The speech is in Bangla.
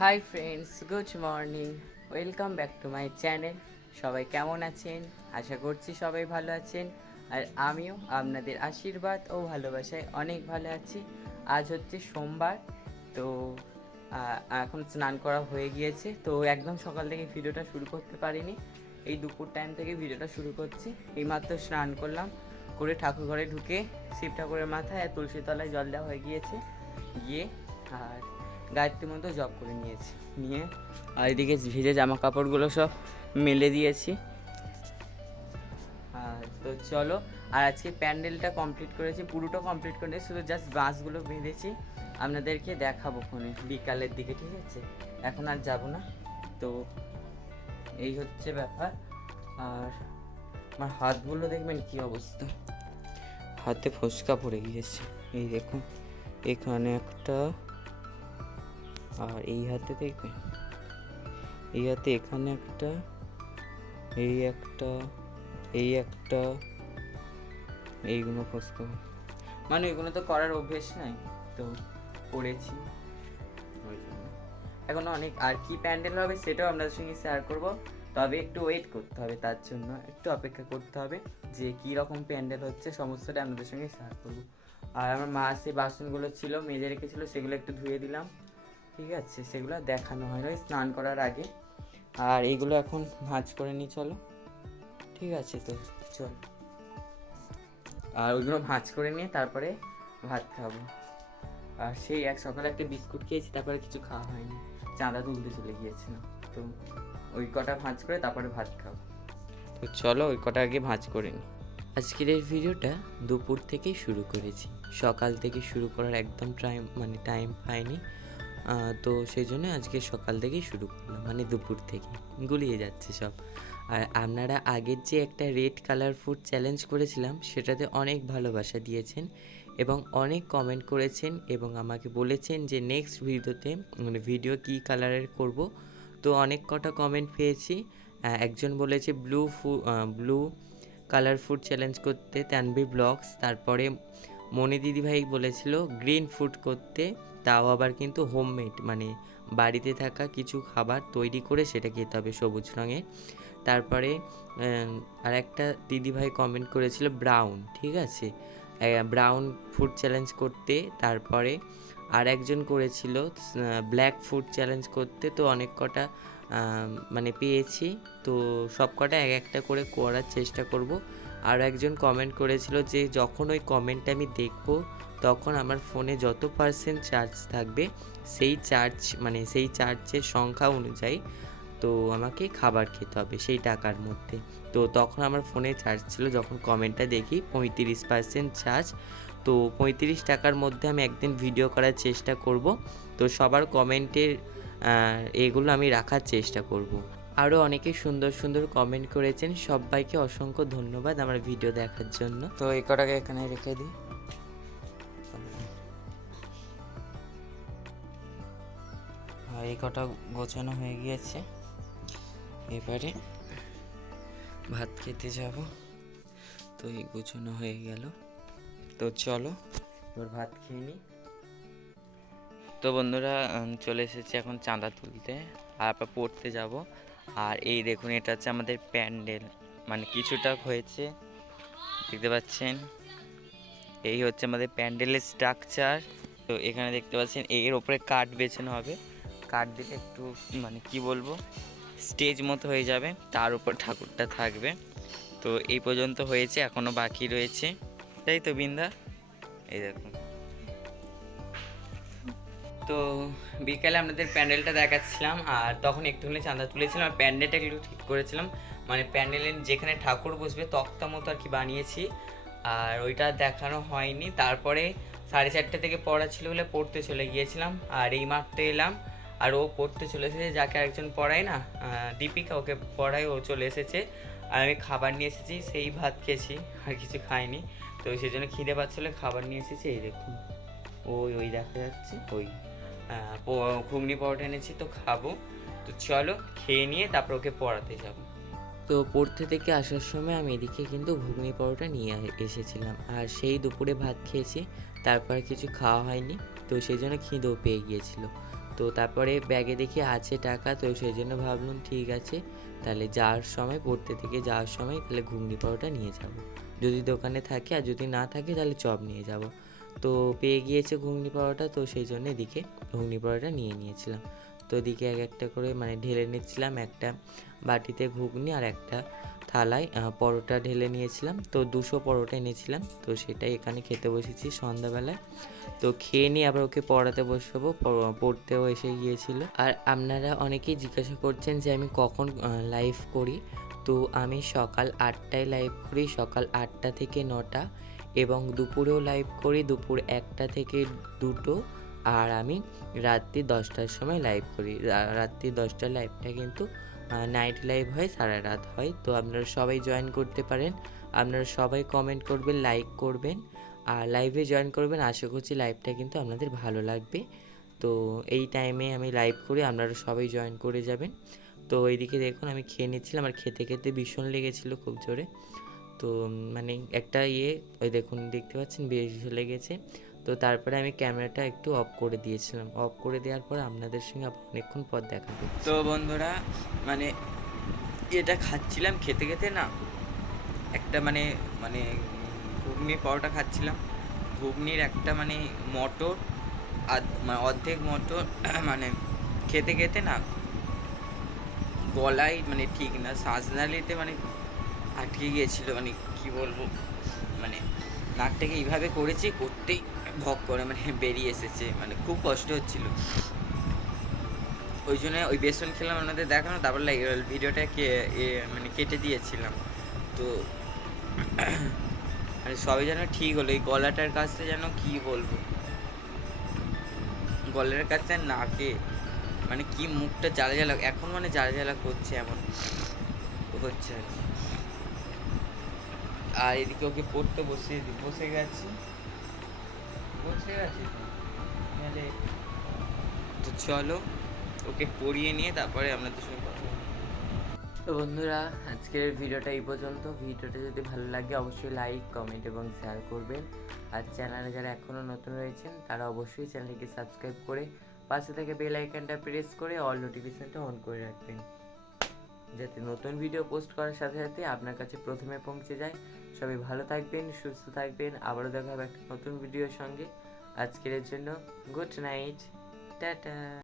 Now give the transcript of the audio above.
Hi friends good morning welcome back to my channel সবাই কেমন আছেন? আশা করছি সবাই ভালো আছেন। আর আমিও আপনাদের আশীর্বাদ ও ভালোবাসায় অনেক ভালো আছি। আজ হচ্ছে সোমবার, তো এখন স্নান করা হয়ে গিয়েছে। তো, একদম সকাল থেকে ভিডিওটা শুরু করতে পারিনি। এই দুপুর টাইম থেকে ভিডিওটা শুরু করছি। এইমাত্র স্নান করলাম। করে ঠাকুর ঘরে ঢুকে শিব ঠাকুরের মাথায় আর তুলসী তলায় জল দেওয়া হয়ে গিয়েছে। গিয়ে আর গায়ত্রী মতো জব করে নিয়েছি। নিয়ে আর এদিকে ভিজে জামা কাপড়গুলো সব মেলে দিয়েছি। আর তো চলো, আর আজকে প্যান্ডেলটা কমপ্লিট করেছি, পুরোটা কমপ্লিট করে শুধু জাস্ট বাঁশগুলো বেঁধেছি। আপনাদেরকে দেখাবো ফোনে, বিকালের দিকে, ঠিক আছে? এখন আর যাব না। তো এই হচ্ছে ব্যাপার। আর আমার হাতগুলো দেখবেন কি অবস্থা। হাতে ফসকা পড়ে গিয়েছে। এই দেখুন, এখানে একটা আর এই হাতে দেখবে। এই হাতে এখানে একটা, এই একটা এই একটা, এইগুলো ফসকা মানে এগুলো তো করার অভ্যেস নাই, তো করেছি। ওই জন্য। এখনও অনেক আর কি প্যান্ডেল হবে সেটাও আপনাদের সঙ্গে শেয়ার করব। তবে একটু ওয়েট করতে হবে, তার জন্য একটু অপেক্ষা করতে হবে যে কী রকম প্যান্ডেল হচ্ছে, সমস্তটা আপনাদের সঙ্গে শেয়ার করব। আর আমার মা সেই বাসনগুলো ছিল, মেজে রেখেছিল, সেগুলো একটু ধুয়ে দিলাম। ঠিক আছে, সেগুলো দেখানো হয় ওই স্নান করার আগে। আর এইগুলো এখন ভাঁজ করে নিই চলো। ঠিক আছে তো, চল। আর ওইগুলো ভাঁজ করে নিয়ে তারপরে ভাত খাব। আর সেই এক সকালে একটা বিস্কুট খেয়েছি, তারপরে কিছু খাওয়া হয়নি। চাঁদা তুলতে চলে গিয়েছিলাম। তো ওই কটা ভাঁজ করে তারপরে ভাত খাব। তো চলো, ওই কটা আগে ভাঁজ করে নিই আজকের এই ভিডিওটা দুপুর থেকেই শুরু করেছি। সকাল থেকে শুরু করার একদম টাইম মানে টাইম পাইনি তো সেই জন্য আজকে সকাল থেকেই শুরু করলাম মানে দুপুর থেকে। গুলিয়ে যাচ্ছে সব। আর আপনারা আগের যে একটা রেড কালার ফুড চ্যালেঞ্জ করেছিলাম, সেটাতে অনেক ভালোবাসা দিয়েছেন এবং অনেক কমেন্ট করেছেন এবং আমাকে বলেছেন যে নেক্সট ভিডিওতে মানে ভিডিও কী কালারের করব। তো অনেক কটা কমেন্ট পেয়েছি। একজন বলেছে ব্লু ফু ব্লু কালার ফুড চ্যালেঞ্জ করতে তানভীর ব্লগস তারপরে মনি দিদিভাই বলেছিল গ্রিন ফুড করতে। তাও আবার কিন্তু হোমমেড মানে বাড়িতে থাকা কিছু খাবার তৈরি করে সেটা খেতে হবে সবুজ রঙের। তারপরে আর একটা দিদিভাই কমেন্ট করেছিল ব্রাউন ঠিক আছে? ব্রাউন ফুড চ্যালেঞ্জ করতে, তারপরে আর একজন করেছিল ব্ল্যাক ফুড চ্যালেঞ্জ করতে, তো অনেক কটা মানে পেয়েছি। তো সব কটা এক একটা করে করার চেষ্টা করব। আর একজন কমেন্ট করেছিল যে, যখন ওই কমেন্টটা আমি দেখব, তখন আমার ফোনে যত পার্সেন্ট চার্জ থাকবে, সেই চার্জ মানে সেই চার্জের সংখ্যা অনুযায়ী তো আমাকে খাবার খেতে হবে সেই টাকার মধ্যে। তো তখন আমার ফোনে চার্জ ছিল, যখন কমেন্টটা দেখি, পঁয়ত্রিশ পার্সেন্ট চার্জ তো পঁয়ত্রিশ টাকার মধ্যে আমি একদিন ভিডিও করার চেষ্টা করব। তো সবার কমেন্টের এগুলো আমি রাখার চেষ্টা করব। আরও অনেকে সুন্দর সুন্দর কমেন্ট করেছেন। সবাইকে অসংখ্য ধন্যবাদ আমার ভিডিও দেখার জন্য। তো এই কটাকে এখানে রেখে দিই। এই কটা গোছানো হয়ে গিয়েছে। এবারে ভাত খেতে যাব। তো এই গোছানো হয়ে গেল। তো চলো, এবার ভাত খেয়ে নিই। তো বন্ধুরা চলে এসেছি এখন চাঁদা তুলতে। আর পড়তে যাব। আর এই দেখুন, এটা হচ্ছে আমাদের প্যান্ডেল। মানে কিছুটা হয়েছে, দেখতে পাচ্ছেন? এই হচ্ছে আমাদের প্যান্ডেলের স্ট্রাকচার তো এখানে দেখতে পাচ্ছেন, এর ওপরে কাঠ বেছানো হবে। কাঠ দিলে একটু মানে কি বলব স্টেজ মতো হয়ে যাবে। তার উপর ঠাকুরটা থাকবে। তো এই পর্যন্ত হয়েছে, এখনও বাকি রয়েছে। তাই তো, বিন্দা? এই দেখুন। তো বিকালে আপনাদের প্যান্ডেলটা দেখাচ্ছিলাম, আর তখন একটুখানি চাঁদা তুলেছিলাম, আর প্যান্ডেলটা একটু ঠিক করেছিলাম। মানে প্যান্ডেলের যেখানে ঠাকুর বসবে, তক্তা মতো আর কি বানিয়েছি, আর ওইটা দেখানো হয়নি। তারপরে সাড়ে চারটে থেকে পড়া ছিল বলে পড়তে চলে গিয়েছিলাম, আর এই মাত্র এলাম। আর ও পড়তে চলে এসেছে, যাকে একজন পড়ায় না দীপিকা, ওকে পড়ায় ও চলে এসেছে। আর আমি খাবার নিয়ে এসেছি, সেই ভাত খেয়েছি, আর কিছু খাইনি। তো সেই জন্য খিদে পাচ্ছিলো, খাবার নিয়ে এসেছি, এই দেখুন। ওই ওই দেখা যাচ্ছে, ওই। ঘুগনি পরোটা এনেছি, তো খাব। তো চলো, খেয়ে নিয়ে তারপর ওকে পড়াতে যাব। তো পড়তে থেকে আসার সময় আমি এদিকে কিন্তু ঘুগনি পরোটা নিয়ে এসেছিলাম। আর সেই দুপুরে ভাত খেয়েছি, তারপর কিছু খাওয়া হয়নি, তো সেই জন্য খিদেও পেয়ে গিয়েছিল। তো তারপরে ব্যাগে দেখি আছে টাকা, তো সেই জন্য ভাবলাম ঠিক আছে, তাহলে যাওয়ার সময়, পড়তে থেকে যাওয়ার সময় তাহলে ঘুগনি পরোটা নিয়ে যাব। যদি দোকানে থাকে, আর যদি না থাকে, তাহলে চপ নিয়ে যাব। তো পেয়ে গিয়েছে ঘুগনি পরোটা তো সেই জন্য এদিকে ঘুগনি পরোটা নিয়ে নিয়েছিলাম। তো এদিকে এক একটা করে মানে ঢেলে নিচ্ছিলাম, একটা বাটিতে ঘুগনি আর একটা থালায় পরোটা ঢেলে নিয়েছিলাম। তো দুশো পরোটা এনেছিলাম, তো সেটাই এখানে খেতে বসেছি সন্ধ্যাবেলায়। তো খেয়ে নিয়ে আবার ওকে পড়াতে বসবো পড়তেও এসে গিয়েছিল। আর আপনারা অনেকেই জিজ্ঞাসা করছেন যে আমি কখন লাইভ করি। তো আমি সকাল আটটায় লাইভ করি, সকাল আটটা থেকে নটা। এবং দুপুরেও লাইভ করি, দুপুর একটা থেকে দুটো। আর আমি রাত্রি দশটার সময় লাইভ করি। রাত্রি দশটার লাইভটা কিন্তু নাইট লাইভ হয়, সারা রাত হয়। তো আপনারা সবাই জয়েন করতে পারেন। আপনারা সবাই কমেন্ট করবেন লাইক করবেন। আর লাইভে জয়েন করবেন, আশা করছি লাইভটা কিন্তু আপনাদের ভালো লাগবে। তো এই টাইমে আমি লাইভ করি, আপনারা সবাই জয়েন করে যাবেন। তো এইদিকে দেখুন, আমি খেয়ে নিচ্ছিলাম। আর খেতে খেতে ভীষণ লেগেছিলো খুব জোরে। তো মানে একটা ইয়ে ওই দেখুন, দেখতে পাচ্ছেন, বেশ লেগেছে তো তারপরে আমি ক্যামেরাটা একটু অফ করে দিয়েছিলাম। অফ করে দেওয়ার পর আপনাদের সঙ্গে অনেকক্ষণ পর দেখা তো বন্ধুরা মানে এটা খাচ্ছিলাম খেতে খেতে না, একটা মানে মানে ঘুগনি পরোটা খাচ্ছিলাম। ঘুগনির একটা মানে মটর মানে অর্ধেক মটর মানে খেতে খেতে না গলায় মানে ঠিক না শ্বাসনালীতে মানে আটকে গিয়েছিল মানে কি বলব মানে নাকটাকে এইভাবে করেছি, করতেই ভক করে মানে বেরিয়ে এসেছে মানে খুব কষ্ট হচ্ছিল। ওই জন্য ওই বেসন খেলাম, আপনাদের দেখানো, তারপর লাইক ভিডিওটা কে মানে কেটে দিয়েছিলাম। তো মানে সবই যেন ঠিক হলো, এই গলাটার কাছে যেন কি বলব? গলার কাছে নাকে মানে কি মুখটা জ্বালা জ্বালা এখন মানে জ্বালা জ্বালা করছে, এমন হচ্ছে আর কি। আর এদিকে ওকে পড়তে বসিয়ে বসে বসে গেছি। বসে গেছি। তো। চলো, ওকে পড়িয়ে নিয়ে তারপরে আপনাদের সঙ্গে কথা তো বন্ধুরা, আজকের ভিডিওটা এই পর্যন্ত। ভিডিওটা যদি ভালো লাগে, অবশ্যই লাইক, কমেন্ট এবং শেয়ার করবেন। আর চ্যানেলে যারা এখনও নতুন রয়েছেন, তারা অবশ্যই চ্যানেলটিকে সাবস্ক্রাইব করে পাশে থেকে বেল আইকনটা প্রেস করে অল নোটিফিকেশনটা অন করে রাখবেন। যাতে নতুন ভিডিও পোস্ট করার সাথে সাথে আপনার কাছে প্রথমে পৌঁছে যায়। সবাই ভালো থাকবেন, সুস্থ থাকবেন। আবারও দেখা হবে একটা নতুন ভিডিওর সঙ্গে। আজকের জন্য গুড নাইট টাটা।